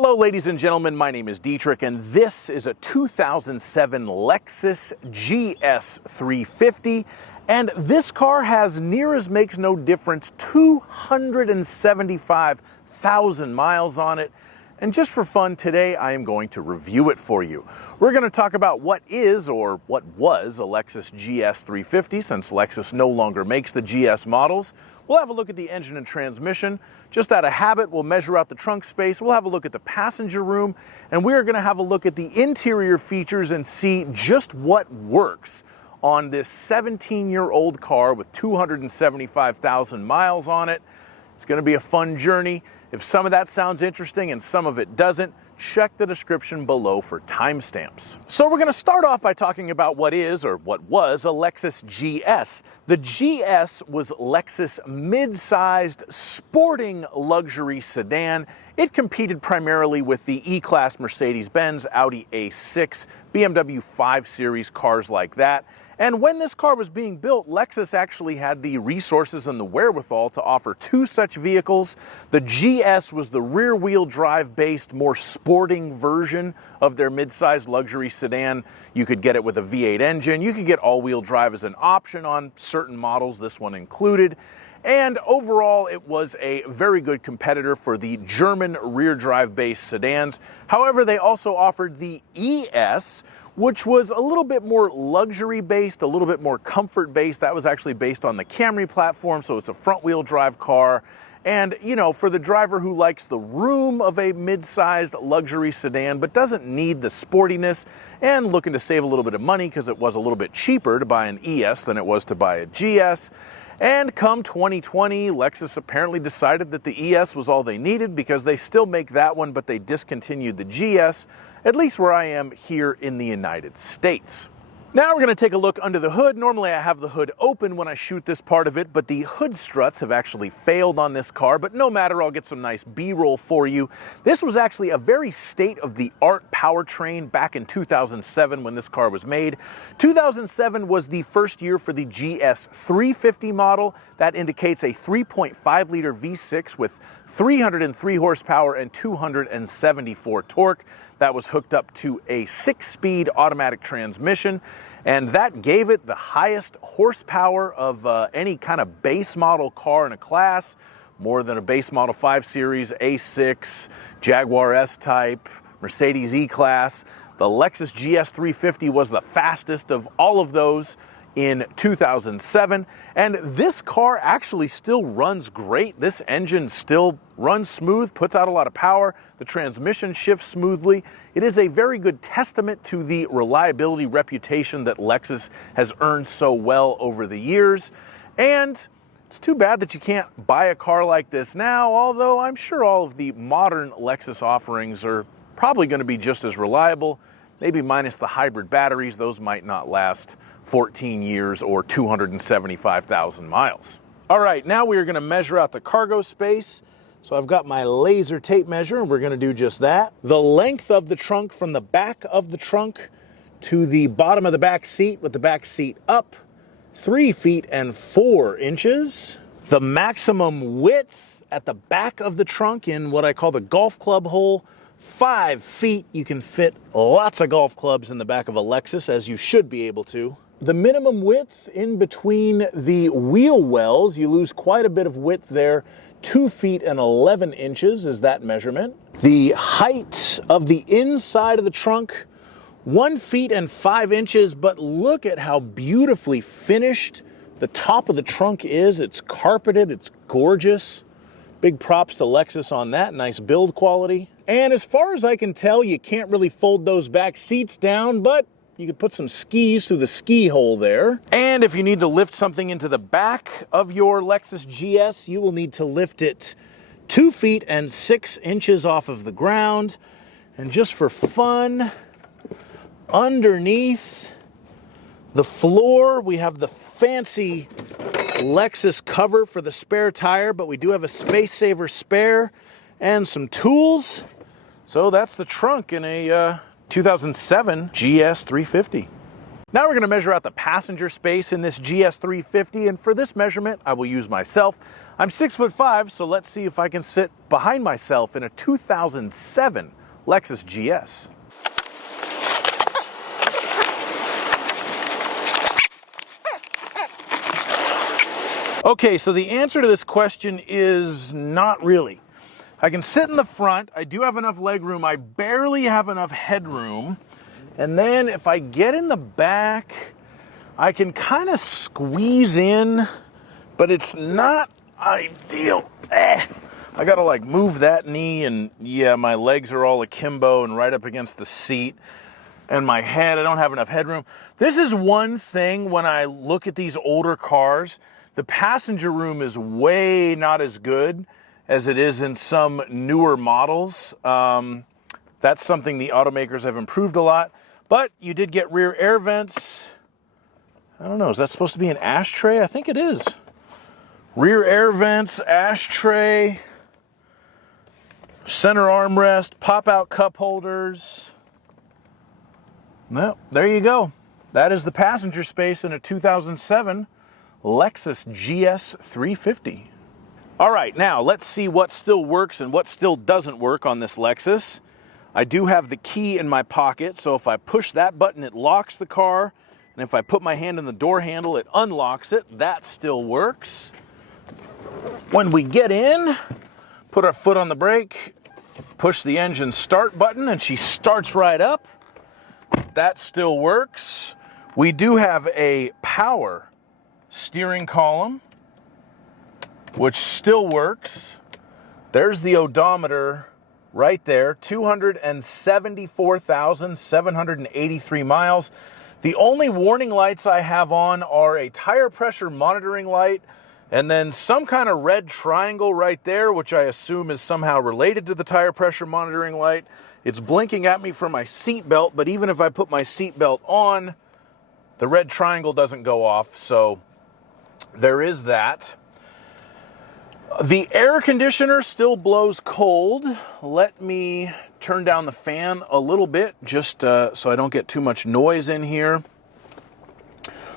Hello ladies and gentlemen, my name is Dietrich and this is a 2007 Lexus GS 350, and this car has, near as makes no difference, 275,000 miles on it. And just for fun today, I am going to review it for you. We're going to talk about what is, or what was, a Lexus GS 350, since Lexus no longer makes the GS models. We'll have a look at the engine and transmission. Just out of habit, we'll measure out the trunk space. We'll have a look at the passenger room, and we're going to have a look at the interior features and see just what works on this 17-year-old car with 275,000 miles on it. It's going to be a fun journey. If some of that sounds interesting and some of it doesn't, check the description below for timestamps. So we're going to start off by talking about what is, or what was, a Lexus GS. The GS was Lexus mid-sized sporting luxury sedan. It competed primarily with the E-Class Mercedes-Benz, Audi A6, BMW 5 Series, cars like that. And when this car was being built, Lexus actually had the resources and the wherewithal to offer two such vehicles. The GS was the rear-wheel drive-based, more sporting version of their mid-sized luxury sedan. You could get it with a V8 engine. You could get all-wheel drive as an option on certain models, this one included. And overall, it was a very good competitor for the German rear drive-based sedans. However, they also offered the ES, which was a little bit more luxury-based, a little bit more comfort-based. That was actually based on the Camry platform, so it's a front-wheel drive car. And, you know, for the driver who likes the room of a mid-sized luxury sedan but doesn't need the sportiness and looking to save a little bit of money because it was a little bit cheaper to buy an ES than it was to buy a GS. And come 2020, Lexus apparently decided that the ES was all they needed because they still make that one, but they discontinued the GS, at least where I am here in the United States. Now we're going to take a look under the hood. Normally I have the hood open when I shoot this part of it, but the hood struts have actually failed on this car, but no matter, I'll get some nice B-roll for you. This was actually a very state-of-the-art powertrain back in 2007 when this car was made. 2007 was the first year for the GS 350 model. That indicates a 3.5-liter V6 with 303 horsepower and 274 torque. That was hooked up to a 6-speed automatic transmission, and that gave it the highest horsepower of any kind of base model car in a class, more than a base model 5 Series, A6, Jaguar S-Type, Mercedes E-Class. The Lexus GS 350 was the fastest of all of those in 2007, and this car actually still runs great. This engine still runs smooth, puts out a lot of power. The transmission shifts smoothly. It is a very good testament to the reliability reputation that Lexus has earned so well over the years. And it's too bad that you can't buy a car like this now, although I'm sure all of the modern Lexus offerings are probably going to be just as reliable, maybe minus the hybrid batteries. Those might not last 14 years or 275,000 miles. All right, now we are going to measure out the cargo space. So I've got my laser tape measure, and we're going to do just that. The length of the trunk from the back of the trunk to the bottom of the back seat with the back seat up, 3 feet and 4 inches. The maximum width at the back of the trunk in what I call the golf club hole, 5 feet. You can fit lots of golf clubs in the back of a Lexus, as you should be able to. The minimum width in between the wheel wells, you lose quite a bit of width there. 2 feet and 11 inches is that measurement. The height of the inside of the trunk, 1 feet and 5 inches, but look at how beautifully finished the top of the trunk is. It's carpeted, it's gorgeous. Big props to Lexus on that, nice build quality. And as far as I can tell, you can't really fold those back seats down, but you could put some skis through the ski hole there. And if you need to lift something into the back of your Lexus GS, you will need to lift it 2 feet and 6 inches off of the ground. And just for fun, underneath the floor, we have the fancy Lexus cover for the spare tire, but we do have a space saver spare and some tools. So that's the trunk in a 2007 GS 350. Now we're going to measure out the passenger space in this GS 350, and for this measurement I will use myself. I'm 6'5", so let's see if I can sit behind myself in a 2007 Lexus GS. Okay, so the answer to this question is not really. I can sit in the front, I do have enough leg room, I barely have enough headroom, and then if I get in the back, I can kind of squeeze in, but it's not ideal. I gotta like move that knee, and yeah, my legs are all akimbo and right up against the seat, and my head, I don't have enough headroom. This is one thing when I look at these older cars, the passenger room is way not as good as it is in some newer models. That's something the automakers have improved a lot, but you did get rear air vents. I don't know, is that supposed to be an ashtray? I think it is. Rear air vents, ashtray, center armrest, pop-out cup holders. Well, there you go. That is the passenger space in a 2007 Lexus GS 350. All right, now let's see what still works and what still doesn't work on this Lexus. I do have the key in my pocket, so if I push that button, it locks the car. And if I put my hand in the door handle, it unlocks it. That still works. When we get in, put our foot on the brake, push the engine start button, and she starts right up. That still works. We do have a power steering column, which still works. There's the odometer right there, 274,783 miles. The only warning lights I have on are a tire pressure monitoring light and then some kind of red triangle right there, which I assume is somehow related to the tire pressure monitoring light. It's blinking at me for my seat belt, but even if I put my seat belt on, the red triangle doesn't go off, so there is that. The air conditioner still blows cold. Let me turn down the fan a little bit just so I don't get too much noise in here.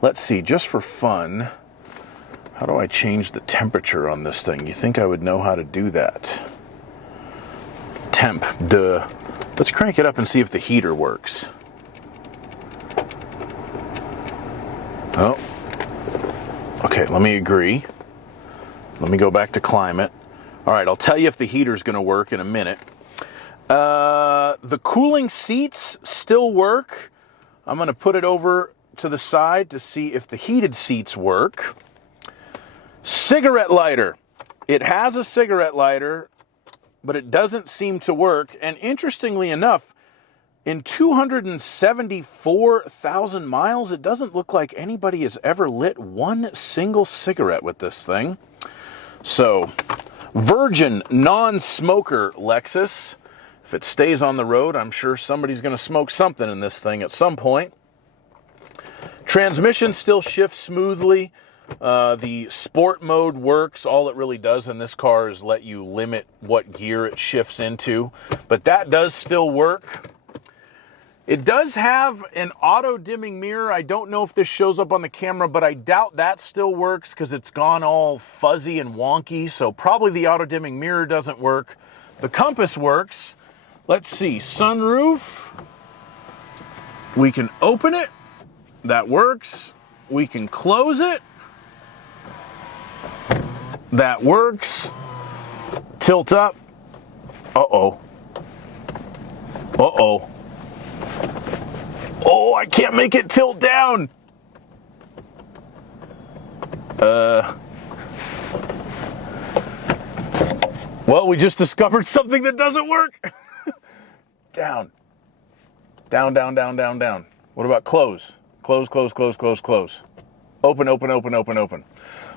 Let's see, just for fun, how do I change the temperature on this thing? You think I would know how to do that? Temp, duh. Let's crank it up and see if the heater works. Oh, okay, let me agree. Let me go back to climate. All right, I'll tell you if the heater's gonna work in a minute. The cooling seats still work. I'm gonna put it over to the side to see if the heated seats work. Cigarette lighter. It has a cigarette lighter, but it doesn't seem to work. And interestingly enough, in 274,000 miles, it doesn't look like anybody has ever lit one single cigarette with this thing. So, virgin non-smoker Lexus. If it stays on the road, I'm sure somebody's going to smoke something in this thing at some point. Transmission still shifts smoothly. The sport mode works. All it really does in this car is let you limit what gear it shifts into. But that does still work. It does have an auto-dimming mirror. I don't know if this shows up on the camera, but I doubt that still works because it's gone all fuzzy and wonky, so probably the auto-dimming mirror doesn't work. The compass works. Let's see, sunroof. We can open it. That works. We can close it. That works. Tilt up. Uh-oh. Uh-oh. Oh, I can't make it tilt down. Well, we just discovered something that doesn't work. Down. Down, down, down, down, down. What about close? Close, close, close, close, close. Open, open, open, open, open.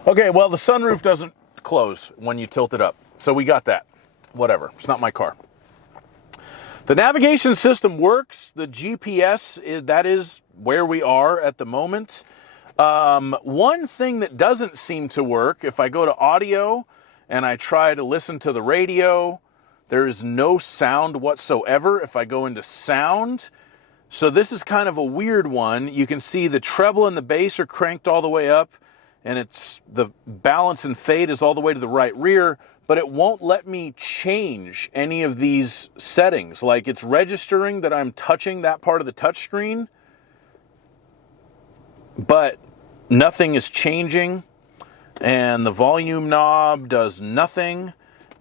Okay, well, the sunroof doesn't close when you tilt it up. So we got that. Whatever. It's not my car. The navigation system works. The GPS, that is where we are at the moment. One thing that doesn't seem to work, if I go to audio and I try to listen to the radio, there is no sound whatsoever if I go into sound. So this is kind of a weird one. You can see the treble and the bass are cranked all the way up, and it's the balance and fade is all the way to the right rear, but it won't let me change any of these settings. Like, it's registering that I'm touching that part of the touchscreen, but nothing is changing, and the volume knob does nothing,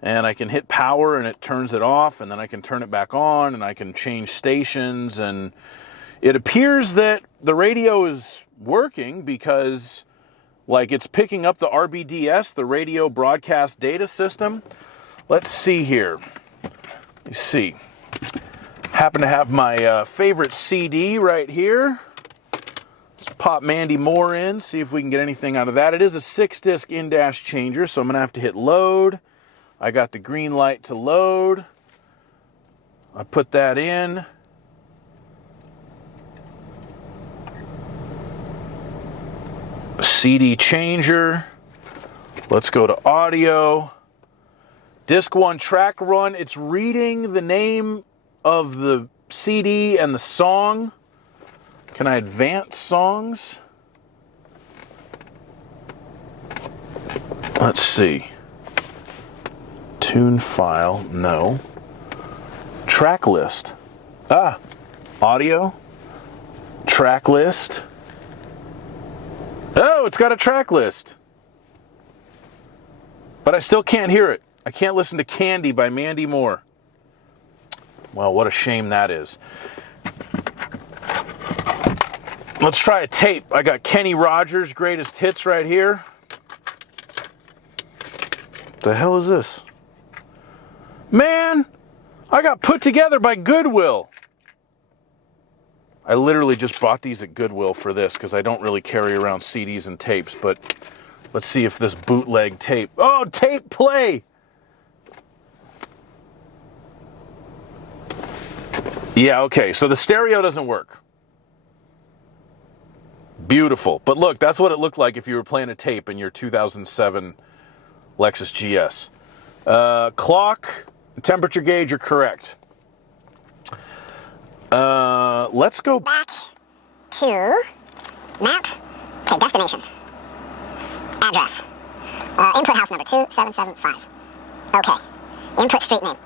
and I can hit power and it turns it off, and then I can turn it back on, and I can change stations, and it appears that the radio is working because, like, it's picking up the RBDS, the radio broadcast data system. Let's see here. Let's see. Happen to have my favorite CD right here. Let's pop Mandy Moore in, see if we can get anything out of that. It is a 6-disc in-dash changer, so I'm going to have to hit load. I got the green light to load. I put that in. CD changer. Let's go to audio. Disc 1 track run. It's reading the name of the CD and the song. Can I advance songs? Let's see. Tune file, no. Track list. Audio. Track list. Oh, it's got a track list. But I still can't hear it. I can't listen to Candy by Mandy Moore. Well, what a shame that is. Let's try a tape. I got Kenny Rogers' greatest hits right here. What the hell is this? Man, I got put together by Goodwill. I literally just bought these at Goodwill for this because I don't really carry around CDs and tapes, but let's see if this bootleg tape... Oh, tape play! Yeah, okay, so the stereo doesn't work. Beautiful. But look, that's what it looked like if you were playing a tape in your 2007 Lexus GS. Clock, temperature gauge are correct. Let's go back to map. Okay, destination. Address. Input house number 2775. Okay. Input street name.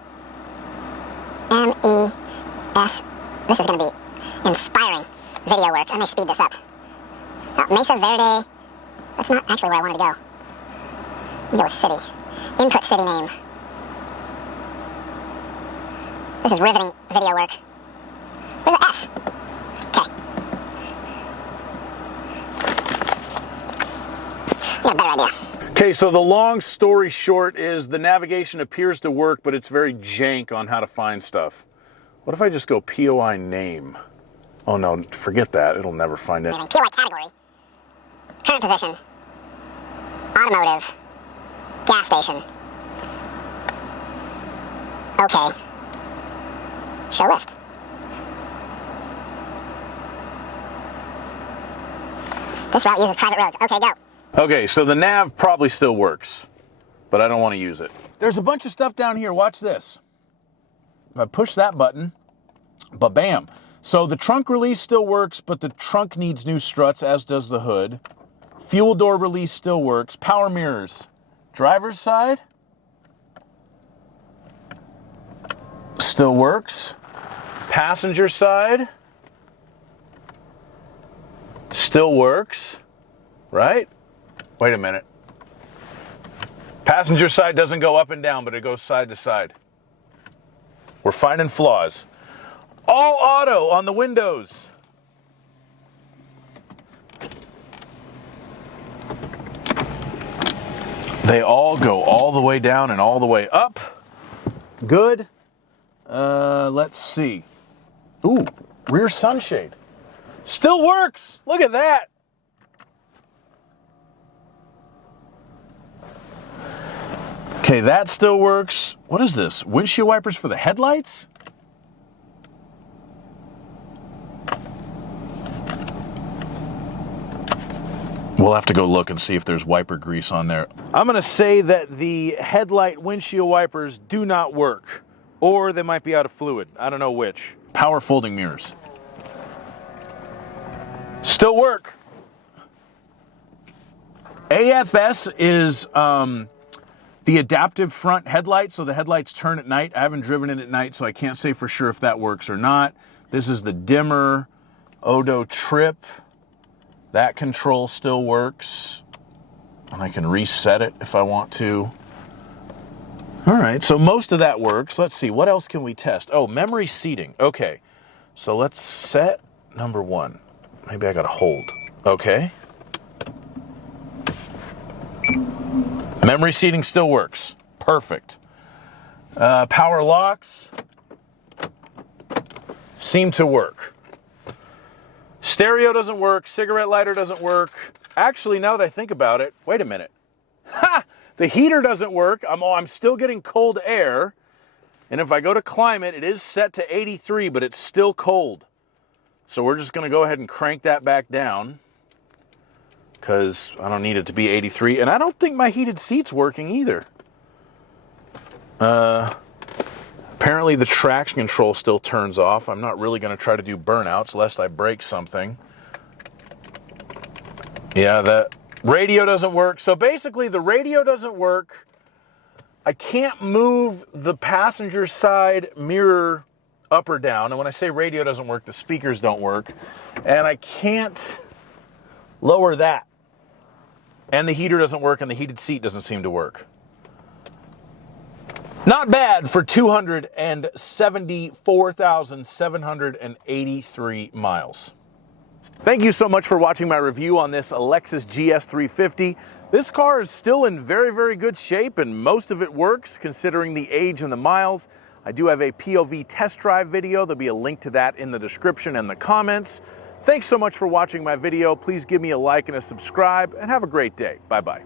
M-E-S. This is going to be inspiring video work. Let me speed this up. Oh, Mesa Verde. That's not actually where I wanted to go. Let me go with city. Input city name. This is riveting video work. Where's the S? Okay. I got a better idea. Okay, so the long story short is the navigation appears to work, but it's very jank on how to find stuff. What if I just go POI name? Oh no, forget that. It'll never find it. POI category. Current position. Automotive. Gas station. Okay. Show list. This route uses private roads. Okay, go. Okay, so the nav probably still works, but I don't want to use it. There's a bunch of stuff down here. Watch this. If I push that button, ba-bam. So the trunk release still works, but the trunk needs new struts, as does the hood. Fuel door release still works. Power mirrors. Driver's side. Still works. Passenger side. Still works. Right? Wait a minute. Passenger side doesn't go up and down, but it goes side to side. We're finding flaws. All auto on the windows. They all go all the way down and all the way up. Good. Let's see. Ooh, rear sunshade. Still works. Look at that. Okay, that still works. What is this? Windshield wipers for the headlights? We'll have to go look and see if there's wiper grease on there. I'm going to say that the headlight windshield wipers do not work, or they might be out of fluid. I don't know which. Power folding mirrors. Still work. AFS is the adaptive front headlight, so the headlights turn at night. I haven't driven it at night, so I can't say for sure if that works or not. This is the dimmer, Odo trip. That control still works. And I can reset it if I want to. All right, so most of that works. Let's see, what else can we test? Oh, memory seating. Okay, so let's set number 1. Maybe I gotta hold. Okay. Memory seating still works. Perfect. Power locks seem to work. Stereo doesn't work. Cigarette lighter doesn't work. Actually, now that I think about it, wait a minute. Ha! The heater doesn't work. I'm still getting cold air. And if I go to climate, it is set to 83, but it's still cold. So we're just going to go ahead and crank that back down, because I don't need it to be 83. And I don't think my heated seat's working either. Apparently the traction control still turns off. I'm not really going to try to do burnouts lest I break something. Yeah, the radio doesn't work. So basically the radio doesn't work. I can't move the passenger side mirror up or down. And when I say radio doesn't work, the speakers don't work. And I can't lower that. And the heater doesn't work, and the heated seat doesn't seem to work. Not bad for 274,783 miles. Thank you so much for watching my review on this Lexus GS 350. This car is still in very, very good shape, and most of it works considering the age and the miles. I do have a POV test drive video. There'll be a link to that in the description and the comments. Thanks so much for watching my video. Please give me a like and a subscribe, and have a great day. Bye-bye.